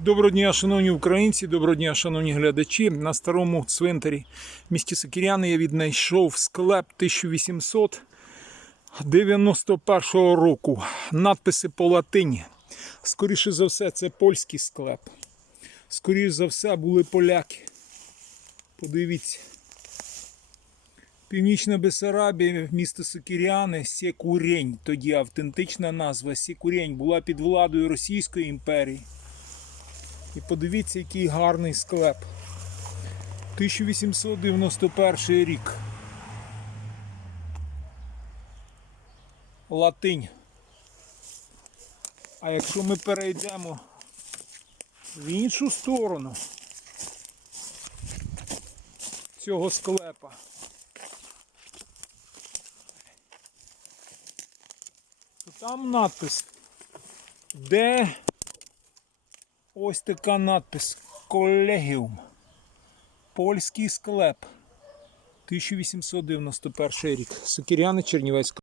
Доброго дня, шановні українці, доброго дня, шановні глядачі. На старому цвинтарі в місті Сокіряни я віднайшов склеп 1891 року. Надписи по латині. Скоріше за все, це польський склеп. Скоріше за все, були поляки. Подивіться. Північна Бесарабія, місто Сокіряни, Секурень. Тоді автентична назва Секурень була під владою Російської імперії. І подивіться, який гарний склеп. 1891 рік. Латинь. А якщо ми перейдемо в іншу сторону цього склепа, то там надпис, де Ось така надпис Колегіум. Польський склеп. 1891 рік. Сокіряни Чернівецька.